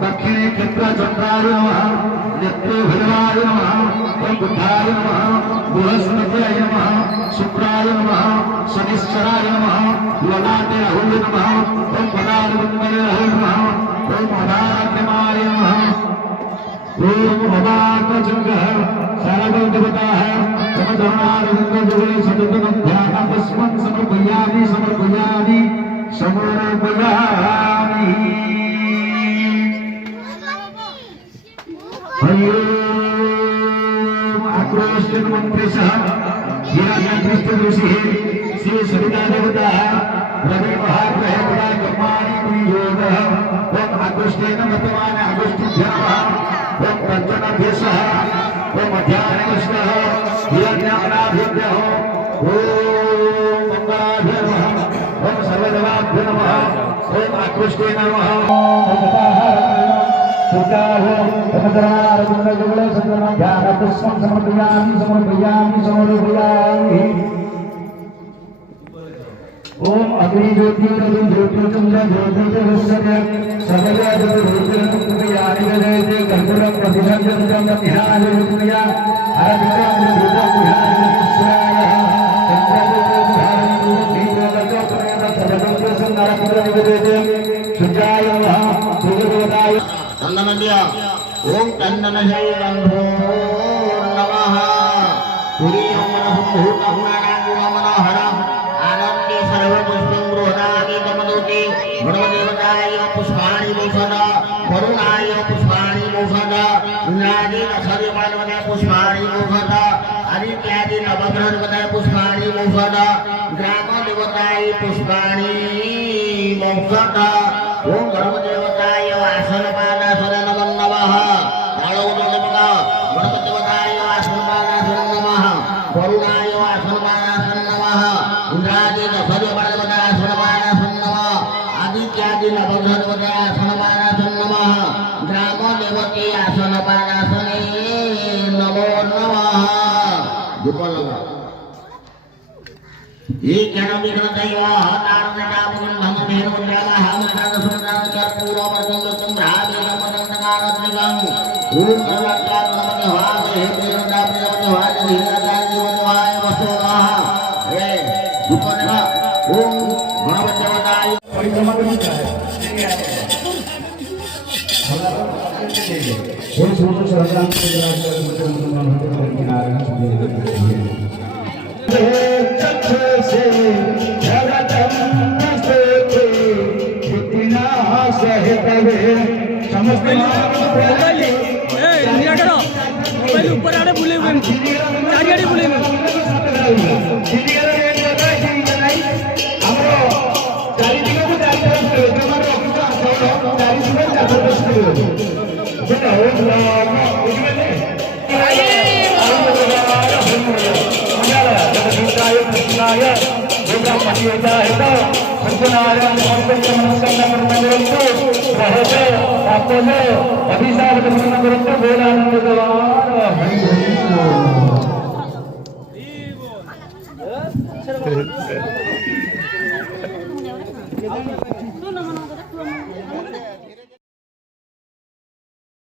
दक्षिणे चंद्राय नमः, नेत्रे भैरवाय नमः, बुद्धाय नमः, बृहस्पतये नमः, शुक्राय नमः, शनिश्चराय नमः, ललाटे राहुले नमः, ओम पदारविंदे नमः, ओम अनाद्यमाय नमः, ओम भवाकजंगः सर्वं देवता है समधर्मारविंद जुगले सततं ध्यानं तस्मन् समर्पयामि समर्पयामि समर्पयामि। आक्रोशन मंत्री सह हिरण्यकृष्ण ऋषि श्री सविता देवता रवि महाग्रह कर्माणि योग ओम आकृष्टेन वर्तमान आकृष्टिभ्यः ओम पंचनाभ्यः ओम मध्याह्नकृष्णः हिरण्यानाभ्यः ओम मंगलाभ्यः नमः ओम सर्वदेवाभ्यो नमः ओम आकृष्टेन नमः ओम अग्नि ज्योति ज्योति चंद्र ज्योति सकल कर्पूरम प्रतिशब्दम ध्यानया ओम तन्ननजय गंधो नमः पुरीयं मनसुभूतं मनोहरम् आनंदे सर्वपुष्पं गृह्णामि तमलोके गुणदेवताय पुष्पाणि मोषद वरुणाय पुष्पाणि मोषद इन्द्रादि नक्षत्रमानवने पुष्पाणि मोषद आदित्यादि नवग्रहवने पुष्पाणि मोषद ग्रामदेवताय पुष्पाणि मोषद ओम गर्भदेवताय आसनपानासन नमः गणपतिवताय आसनपानासन नमः वरुणाय आसनपानासन नमः इंद्रादि नक्षत्रमानवने आसनपानासन नमः आदित्यादि नवग्रहवने आसनपानासन नमः ग्रामदेवते आसनपानासने नमो नमः। दीपलगा ये ज्ञान विघ्न दैव नारदनामगुण भंगमेन मुद्राला हमनाद सुनाद कर्पूर वर्तुलतं राधे नमः ओम सर्वत्रा नमः वाहे हे देवता नमः वाहे धीरता जीवनवाय वसोहा हे दुपनगा ओम गणपतिवताय परिक्रमा करनी चाहिए ओम सूर्य सहस्राम के अभिषेक